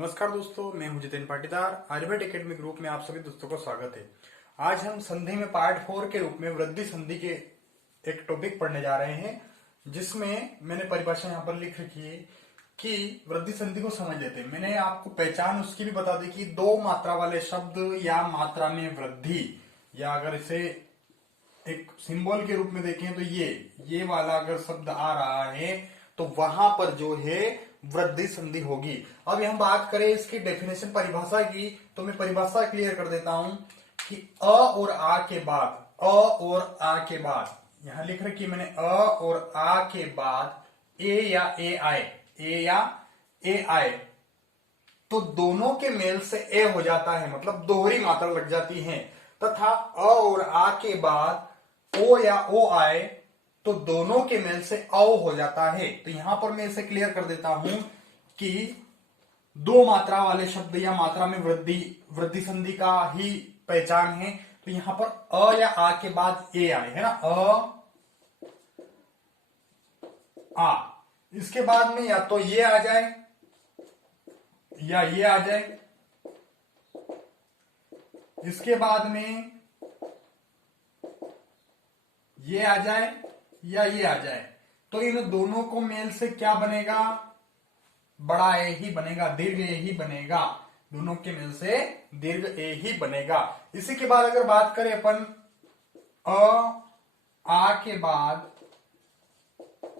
नमस्कार दोस्तों, मैं हूं जितेन पाटीदार। आर्यभट्ट एकेडमी ग्रुप में आप सभी दोस्तों को स्वागत है। आज हम संधि में पार्ट 4 के रूप में वृद्धि संधि के एक टॉपिक पढ़ने जा रहे हैं, जिसमें मैंने परिभाषा यहाँ पर लिख रखी है कि वृद्धि संधि को समझ लेते हैं। मैंने आपको पहचान उसकी भी बता दी कि दो मात्रा वाले शब्द या मात्रा में वृद्धि, या अगर इसे एक सिंबल के रूप में देखें तो ये वाला अगर शब्द आ रहा है तो वहां पर जो है वृद्धि संधि होगी। अब हम बात करें इसकी डेफिनेशन परिभाषा की, तो मैं परिभाषा क्लियर कर देता हूं कि अ और आ के बाद यहां लिख रखी मैंने अ और आ के बाद ए या ए आए तो दोनों के मेल से ए हो जाता है, मतलब दोहरी मात्रा लग जाती है। तथा अ और आ के बाद ओ या ओ आए तो दोनों के मेल से औ हो जाता है। तो यहां पर मैं इसे क्लियर कर देता हूं कि दो मात्रा वाले शब्द या मात्रा में वृद्धि संधि का ही पहचान है। तो यहां पर अ या आ के बाद ए आए, है ना, आ, इसके बाद में या तो ये आ जाए या ये आ जाए, इसके बाद में ये आ जाए या ये आ जाए, तो इन दोनों को मेल से क्या बनेगा, बड़ा ए ही बनेगा, दीर्घ ए ही बनेगा। दोनों के मेल से दीर्घ ए ही बनेगा। इसी के बाद अगर बात करें अपन आ के बाद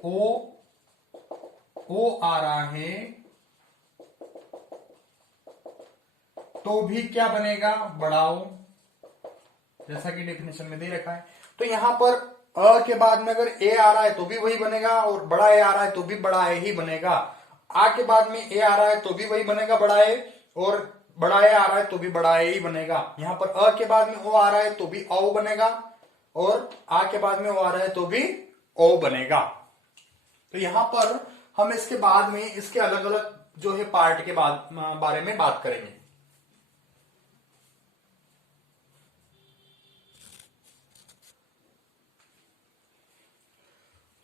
ओ आ रहा है तो भी क्या बनेगा, बढ़ाओ, जैसा कि डेफिनेशन में दे रखा है। तो यहां पर अ के बाद में अगर ए आ रहा है तो भी वही बनेगा, और बड़ा ए आ रहा है तो भी बड़ा ए ही बनेगा। आ के बाद में ए आ रहा है तो भी वही बनेगा, बड़ा ए, और बड़ा ए आ रहा है तो भी बड़ा ए ही बनेगा। यहां पर अ के बाद में ओ आ रहा है तो भी औ बनेगा, और आ के बाद में ओ आ रहा है तो भी ओ बनेगा। तो यहां पर हम इसके बाद में इसके अलग अलग जो है पार्ट के बारे में बात करेंगे।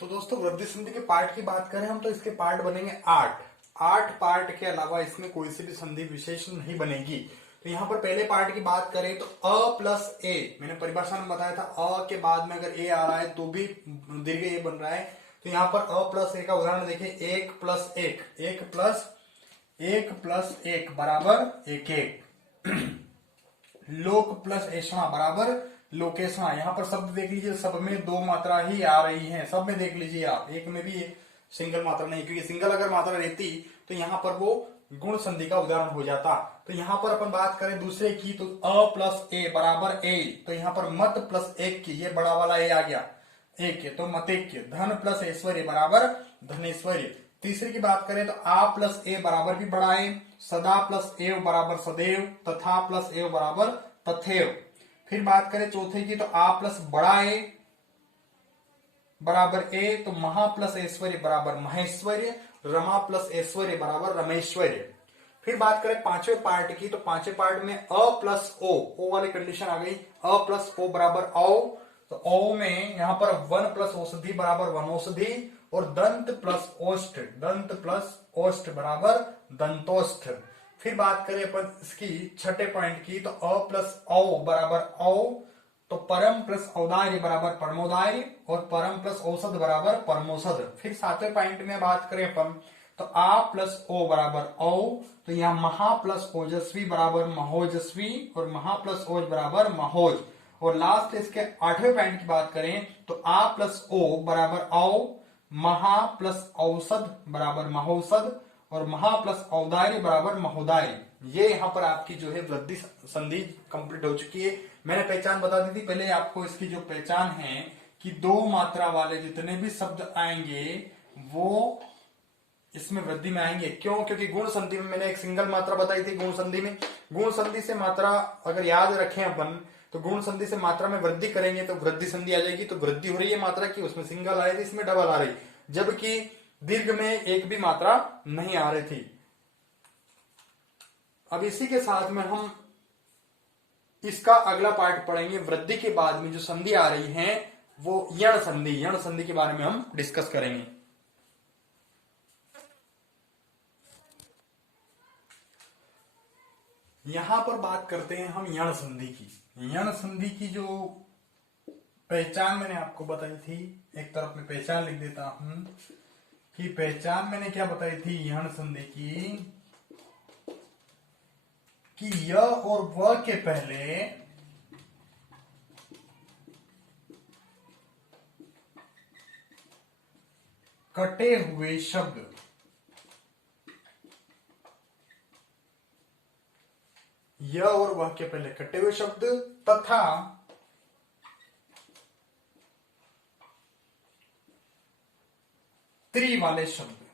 तो दोस्तों, वृद्धि संधि के पार्ट की बात करें हम तो इसके पार्ट बनेंगे 8 पार्ट के अलावा इसमें कोई सी भी संधि विशेष नहीं बनेगी। तो यहां पर पहले पार्ट की बात करें तो अ प्लस ए, मैंने परिभाषा में बताया था अ के बाद में अगर ए आ रहा है तो भी दीर्घ ए बन रहा है। तो यहां पर अ प्लस ए का उदाहरण देखिए, 1 प्लस 1 बराबर 1 लोक प्लस ऐषणा बराबर लोकेशणा। यहां पर शब्द देख लीजिए, सब में दो मात्रा ही आ रही है, सब में देख लीजिए आप, एक में भी सिंगल मात्रा नहीं, क्योंकि सिंगल अगर मात्रा रहती तो यहां पर वो गुण संधि का उदाहरण हो जाता। तो यहां पर अपन बात करें दूसरे की, तो अ प्लस ए बराबर ए, तो यहां पर मत प्लस 1 की, ये बड़ा वाला ए आ गया, एक के तो मतेक्य। धन प्लस ऐश्वर्य बराबर धनेश्वर्य। तीसरे की बात करें तो आ प्लस ए बराबर भी बड़ा ए, सदा प्लस एव बराबर सदैव, तथा प्लस एव बराबर तथैव। फिर बात करें चौथे की, तो आ प्लस बड़ा ए बराबर ए, तो महा प्लस ऐश्वर्य बराबर महेश्वर्य, रमा प्लस ऐश्वर्य बराबर रमेश्वर्य। फिर बात करें पांचवें पार्ट की, तो पांचवें पार्ट में अ प्लस ओ वाली कंडीशन आ गई, अ प्लस ओ बराबर औ। तो औ में यहां पर वन प्लस औषधि बराबर वनौषधि, और दंत प्लस ओष्ठ बराबर दंतोष्ठ। फिर बात करें अपन इसकी छठे पॉइंट की, तो अ प्लस औ बराबर औ, तो परम प्लस औदार्य बराबर परमोदार्य, और परम प्लस औषध बराबर परमौषध। फिर सातवें पॉइंट में बात करें अपन, तो आ प्लस ओ बराबर औ, तो यहां महा प्लस ओजस्वी बराबर महोजस्वी, और महा प्लस ओज बराबर महोज। और लास्ट इसके आठवें पॉइंट की बात करें, तो आ प्लस ओ बराबर औ, महा प्लस औषध बराबर महोषध, और महा प्लस औदार्य बराबर महोदार्य। ये यहां पर आपकी जो है वृद्धि संधि कंप्लीट हो चुकी है। मैंने पहचान बता दी थी पहले आपको, इसकी जो पहचान है कि दो मात्रा वाले जितने भी शब्द आएंगे वो इसमें वृद्धि में आएंगे। क्यों? क्योंकि गुण संधि में मैंने एक सिंगल मात्रा बताई थी। गुण संधि से मात्रा अगर याद रखें अपन, तो गुण संधि से मात्रा में वृद्धि करेंगे तो वृद्धि संधि आ जाएगी। तो वृद्धि हो रही है मात्रा की, उसमें सिंगल आ रही थी, इसमें डबल आ रही, जबकि दीर्घ में एक भी मात्रा नहीं आ रही थी। अब इसी के साथ में हम इसका अगला पार्ट पढ़ेंगे। वृद्धि के बाद में जो संधि आ रही है वो यण संधि के बारे में हम डिस्कस करेंगे। यहां पर बात करते हैं हम यण संधि की। यण संधि की जो पहचान मैंने आपको बताई थी, एक तरफ में पहचान लिख देता हूं कि पहचान मैंने क्या बताई थी यण संधि की, कि य और व के पहले कटे हुए शब्द, य और वह के पहले कटे हुए शब्द तथा त्रि वाले शब्द,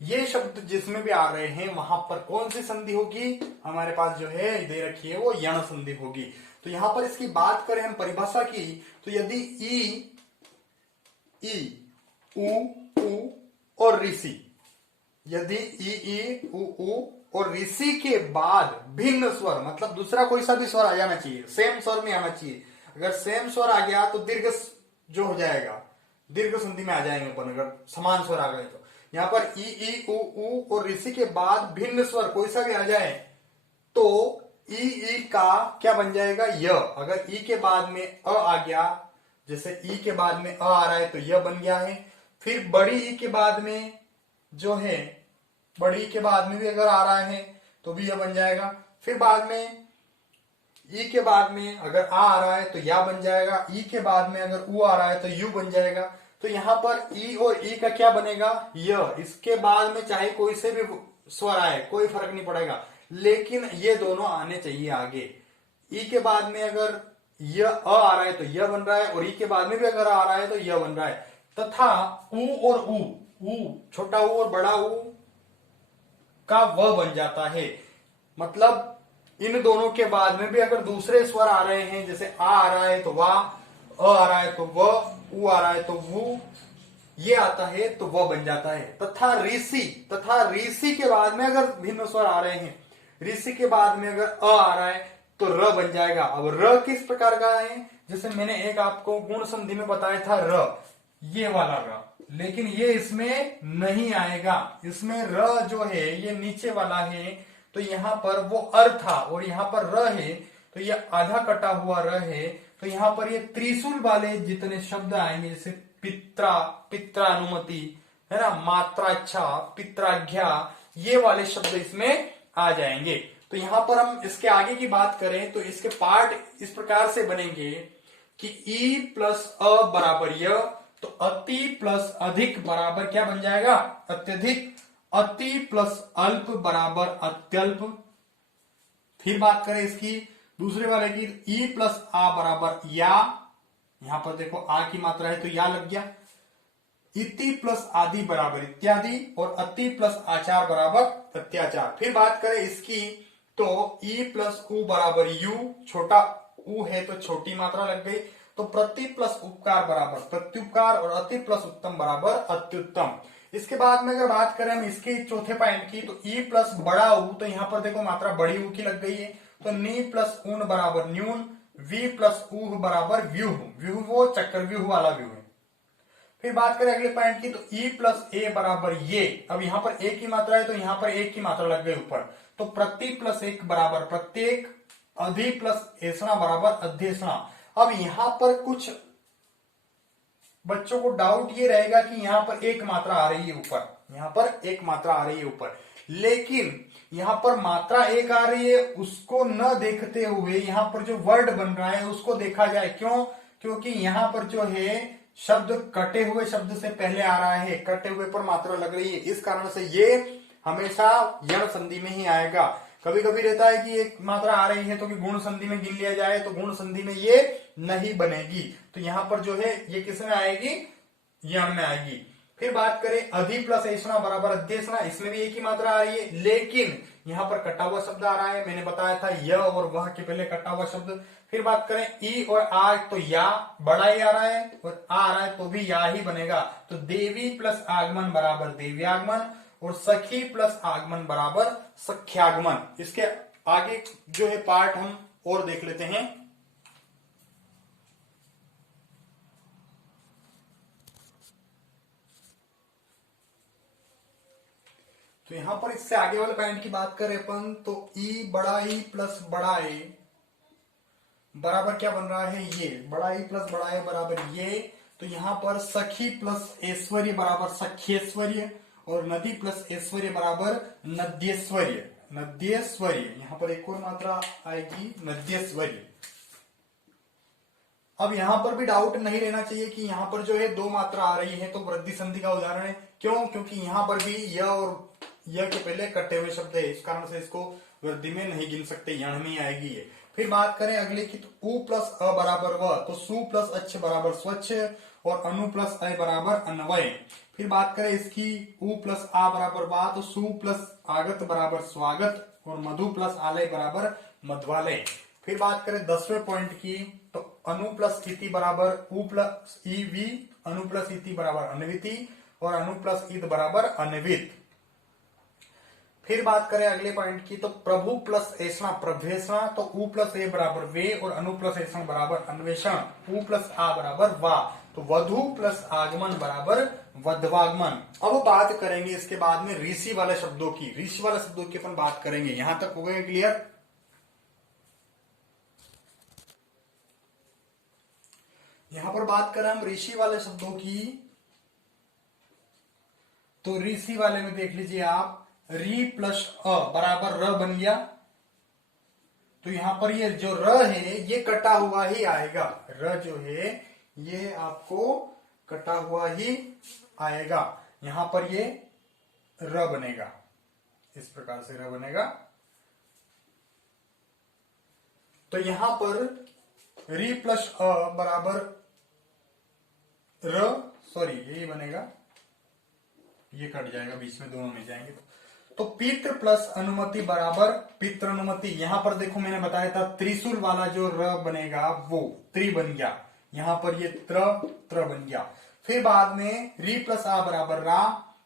ये शब्द जिसमें भी आ रहे हैं वहां पर कौन सी संधि होगी, हमारे पास जो है दे रखी है वो यण संधि होगी। तो यहां पर इसकी बात करें हम परिभाषा की, तो यदि ई उ और ऋषि, यदि ई उ और ऋषि के बाद भिन्न स्वर, मतलब दूसरा कोई सा भी स्वर आ जाना चाहिए, सेम स्वर में आना चाहिए। अगर सेम स्वर आ गया तो दीर्घ जो हो जाएगा, दीर्घ संधि में आ जाएंगे अपन, अगर समान स्वर आ गए तो। यहां पर ई उ और ऋषि के बाद भिन्न स्वर कोई सा भी आ जाए तो ई का क्या बन जाएगा, य। अगर ई के बाद में अ आ गया, जैसे ई के बाद में अ आ रहा है तो य बन गया है। फिर बड़ी ई के बाद में जो है, बड़ी ई के बाद में भी अगर आ रहा है तो भी यह बन जाएगा। फिर बाद में ई के बाद में अगर आ रहा है तो या बन जाएगा, ई के बाद में अगर उ आ रहा है तो यू बन जाएगा। तो यहां पर ई और ई का क्या बनेगा, य। इसके बाद में चाहे कोई से भी स्वर आए कोई फर्क नहीं पड़ेगा, लेकिन ये दोनों आने चाहिए आगे। ई के बाद में अगर य अ आ रहा है तो य बन रहा है, और ई के बाद में भी अगर आ रहा है तो य बन रहा है। तथा उ और उ, छोटा उ और बड़ा उ का व बन जाता है। मतलब इन दोनों के बाद में भी अगर दूसरे स्वर आ रहे हैं, जैसे आ रहा है तो वा, अ आ रहा है तो व, उ आ रहा है तो वु, ये आता है तो वह बन जाता है। तथा ऋषि के बाद में अगर भिन्न स्वर आ रहे हैं, ऋषि के बाद में अगर अ आ रहा है तो र बन जाएगा। अब र किस प्रकार का है, जैसे मैंने एक आपको गुण संधि में बताया था र, ये वाला र, लेकिन ये इसमें नहीं आएगा। इसमें र जो है ये नीचे वाला है, तो यहां पर वो अर था और यहां पर र है, तो ये आधा कटा हुआ र है। तो यहां पर ये त्रिशूल वाले जितने शब्द आएंगे, जैसे पित्रानुमति है ना, मात्राच्छा, पित्राज्ञा, ये वाले शब्द इसमें आ जाएंगे। तो यहां पर हम इसके आगे की बात करें तो इसके पार्ट इस प्रकार से बनेंगे कि ई प्लस अ बराबर य, तो अति प्लस अधिक बराबर क्या बन जाएगा, अत्यधिक। अति प्लस अल्प बराबर अत्यल्प। फिर बात करें इसकी दूसरे वाले की, ई प्लस आ बराबर या, यहां पर देखो आ की मात्रा है तो या लग गया। इति प्लस आदि बराबर इत्यादि, और अति प्लस आचार बराबर अत्याचार। फिर बात करें इसकी तो ई प्लस उ बराबर यू, छोटा उ है तो छोटी मात्रा लग गई। तो प्रति प्लस उपकार बराबर प्रत्युपकार, और अति प्लस उत्तम बराबर अत्युत्तम। इसके बाद में अगर बात करें हम इसके चौथे पॉइंट की, तो ई प्लस बड़ा उ, तो यहां पर देखो मात्रा बड़ी उ की लग गई है, तो नी प्लस ऊन बराबर न्यून, वी प्लस ऊह बराबर व्यूह। व्यूह वो चक्रव्यूह वाला व्यू है। फिर बात करें अगले पॉइंट की, तो ई प्लस ए बराबर ये। अब यहां पर ए की मात्रा है तो यहां पर एक की मात्रा लग गई ऊपर, तो प्रति प्लस एक बराबर प्रत्येक, अधि प्लस ऐसना बराबर अध्यसना। अब यहां पर कुछ बच्चों को डाउट ये रहेगा कि यहां पर एक मात्रा आ रही है ऊपर, यहां पर एक मात्रा आ रही है ऊपर, लेकिन यहां पर मात्रा एक आ रही है उसको न देखते हुए यहां पर जो वर्ड बन रहा है उसको देखा जाए। क्यों, क्योंकि यहां पर जो है शब्द कटे हुए शब्द से पहले आ रहा है, कटे हुए पर मात्रा लग रही है, इस कारण से ये हमेशा यण संधि में ही आएगा। कभी कभी रहता है कि एक मात्रा आ रही है तो कि गुण संधि में गिन लिया जाए, तो गुण संधि में ये नहीं बनेगी, तो यहां पर जो है ये किस में आएगी, यण में आएगी। फिर बात करें अधि प्लस ऐसना बराबर अध्यसना, इसमें भी एक ही मात्रा आ रही है, लेकिन यहां पर कटा हुआ शब्द आ रहा है, मैंने बताया था य और वह के पहले कटा हुआ शब्द। फिर बात करें ई और आ, तो या बड़ा ही आ रहा है और आ रहा है तो भी या ही बनेगा, तो देवी प्लस आगमन बराबर देव्यागमन, और सखी प्लस आगमन बराबर सख्यागमन। इसके आगे जो है पार्ट हम और देख लेते हैं। तो यहां पर इससे आगे वाले पॉइंट की बात करें अपन तो ई बड़ा ई प्लस बड़ा ए बराबर क्या बन रहा है, ये बड़ा ई प्लस बड़ा ए बराबर ये। तो यहां पर सखी प्लस ऐश्वर्य बराबर सख्येश्वर्य और नदी प्लस ऐश्वर्य बराबर नद्येश्वर्य। नद्येश्वर्य यहां पर एक और मात्रा आएगी नद्येश्वर्य। अब यहां पर भी डाउट नहीं रहना चाहिए कि यहां पर जो है दो मात्रा आ रही है तो वृद्धि संधि का उदाहरण है। क्यों? क्योंकि यहां पर भी य और य के पहले कटे हुए शब्द है, इस कारण से इसको वृद्धि में नहीं गिन सकते, यण में आएगी ये। फिर बात करें अगले की तो उ प्लस अ बराबर व, तो सु प्लस अच्छ बराबर स्वच्छ और अनु प्लस अय बराबर अन्वय। फिर बात करें इसकी उ प्लस आ बराबर वा, तो सु प्लस आगत बराबर स्वागत और मधु प्लस आलय बराबर मध्वालय। फिर बात करें 10वें पॉइंट की तो अनु प्लस इति बराबर उ प्लस ई वी, अनु प्लस इति बराबर अन्विति और अनु प्लस ईद बराबर अन्वित। फिर बात करें अगले पॉइंट की तो प्रभु प्लस ऐसा प्रभेषण, तो उ प्लस ए बराबर वे और अनु प्लस ऐसा बराबर अन्वेषण, उ प्लस आ बराबर वा, तो वधु प्लस आगमन बराबर वधवागमन। अब बात करेंगे इसके बाद में ऋषि वाले शब्दों की, ऋषि वाले शब्दों की अपन बात करेंगे। यहां तक हो गए क्लियर? यहां पर बात करें हम ऋषि वाले शब्दों की, तो ऋषि वाले में देख लीजिए आप, री प्लस अ बराबर र बन गया। तो यहां पर ये जो र है ये कटा हुआ ही आएगा, र जो है ये आपको कटा हुआ ही आएगा। यहां पर ये र बनेगा, इस प्रकार से र बनेगा। तो यहां पर री प्लस अ बराबर र, सॉरी यही बनेगा, ये कट जाएगा, बीच में दोनों मिल जाएंगे। तो पितृ प्लस अनुमति बराबर पितृ अनुमति। यहां पर देखो मैंने बताया था त्रिशूल वाला जो र बनेगा वो त्रि बन गया, यहां पर ये त्र बन गया। फिर बाद में री प्लस आ बराबर रा,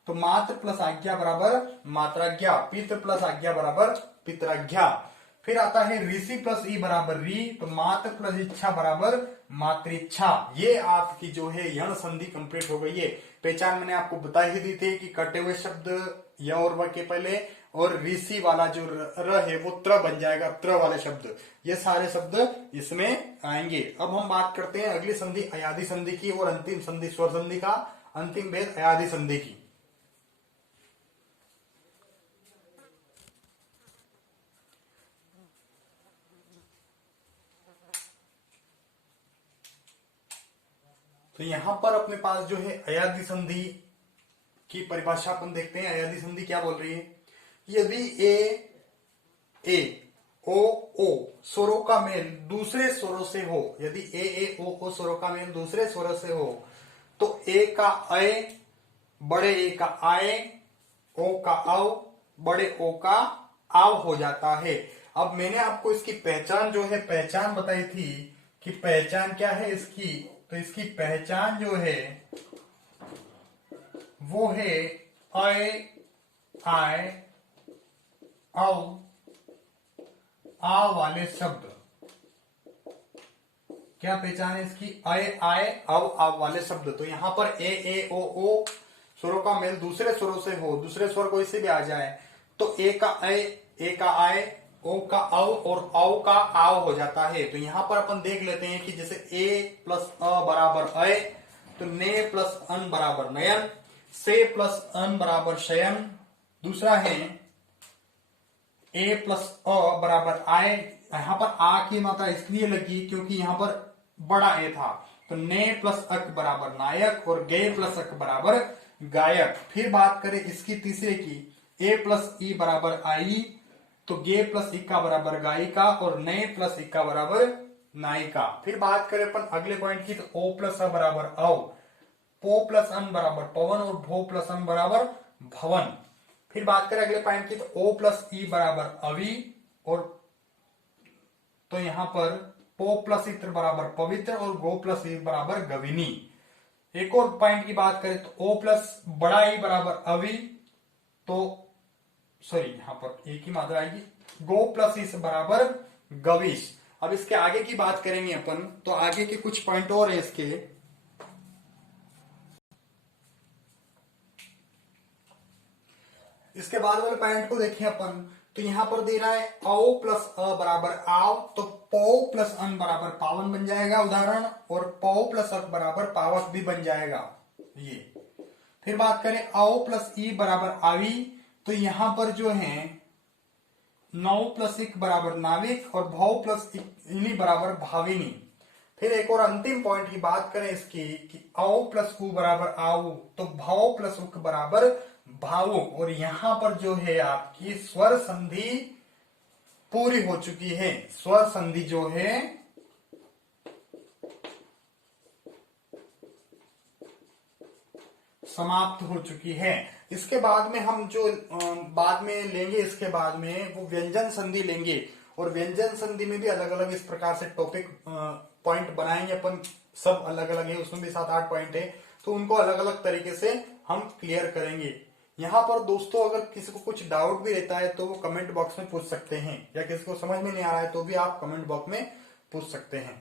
तो मात्र प्लस आज्ञा बराबर मात्राज्ञा, पितृ प्लस आज्ञा बराबर पितराज्ञा। फिर आता है ऋषि प्लस ई बराबर री, तो मात्र प्लस इच्छा बराबर मातृच्छा। ये आपकी जो है यण संधि कंप्लीट हो गई है। पहचान मैंने आपको बता ही दी थी कि कटे हुए शब्द य और व के पहले और ऋषि वाला जो र है वो त्र बन जाएगा, त्र वाले शब्द, ये सारे शब्द इसमें आएंगे। अब हम बात करते हैं अगली संधि अयादि संधि की और अंतिम संधि स्वर संधि का अंतिम भेद अयादि संधि की। तो यहां पर अपने पास जो है अयादि संधि की परिभाषा अपन देखते हैं। अयादि संधि क्या बोल रही है, यदि ए ओ ओ स्वरों का मेल दूसरे स्वरों से हो, यदि ए ओ स्वरों का मेल दूसरे स्वरों से हो तो ए का अय बड़े ए का आय, ओ का अव बड़े ओ का आव हो जाता है। अब मैंने आपको इसकी पहचान जो है पहचान बताई थी कि पहचान क्या है इसकी, तो इसकी पहचान जो है वो है अय आय अव आ वाले शब्द। क्या पहचान है इसकी, अय आय अव आव वाले शब्द। तो यहां पर ए ओ स्वरों का मेल दूसरे स्वरों से हो, दूसरे स्वर कोई से भी आ जाए तो ए का अय ए का आय ओ का अव और औ का आव हो जाता है। तो यहां पर अपन देख लेते हैं कि जैसे ए प्लस अ बराबर अय, तो ने प्लस अन बराबर नयन, से प्लस अन बराबर शयन। दूसरा है ए प्लस अ बराबर आय, यहां पर आ की मात्रा इसलिए लगी क्योंकि यहां पर बड़ा ए था। तो ने प्लस अक बराबर नायक और गे प्लस अक बराबर गायक। फिर बात करें इसकी तीसरे की, ए प्लस ई बराबर आई, तो गे प्लस इक्का बराबर गायिका और नए प्लस इक्का बराबर नायिका। फिर बात करें अपन अगले पॉइंट की, तो ओ प्लस अ बराबर अव, पो प्लस अन बराबर पवन और भो प्लस अन बराबर भवन। फिर बात करें अगले पॉइंट की, तो ओ प्लस ई बराबर अवि और तो यहां पर पो प्लस इत्र बराबर पवित्र और गो प्लस ई बराबर गविनी। एक और पॉइंट की बात करें तो ओ प्लस बड़ा ई बराबर अवि, तो सॉरी यहां पर एक ही मात्रा आएगी, गो प्लस इस बराबर गविश। अब इसके आगे की बात करेंगे अपन, तो आगे के कुछ पॉइंट और है इसके। इसके बाद वाले पॉइंट को देखें अपन, तो यहां पर दे रहा है औ प्लस अ बराबर आव, तो पौ प्लस अन बराबर पावन बन जाएगा उदाहरण, और पौ प्लस अक बराबर पावक भी बन जाएगा ये। फिर बात करें औ प्लस ई बराबर आवी, तो यहां पर जो है नौ प्लस इक बराबर नाविक, और भौ प्लस इनी बराबर भाविनी। फिर एक और अंतिम पॉइंट की बात करें इसकी कि औ प्लस उ बराबर आऊ, तो भाव प्लस उक बराबर भावुक, और यहां पर जो है आपकी स्वर संधि पूरी हो चुकी है, स्वर संधि जो है समाप्त हो चुकी है। इसके बाद में हम जो बाद में लेंगे, इसके बाद में वो व्यंजन संधि लेंगे, और व्यंजन संधि में भी अलग अलग इस प्रकार से टॉपिक पॉइंट बनाएंगे अपन, सब अलग अलग है, उसमें भी 7-8 पॉइंट है, तो उनको अलग अलग तरीके से हम क्लियर करेंगे। यहाँ पर दोस्तों अगर किसी को कुछ डाउट भी रहता है तो वो कमेंट बॉक्स में पूछ सकते हैं, या किसी को समझ में नहीं आ रहा है तो भी आप कमेंट बॉक्स में पूछ सकते हैं।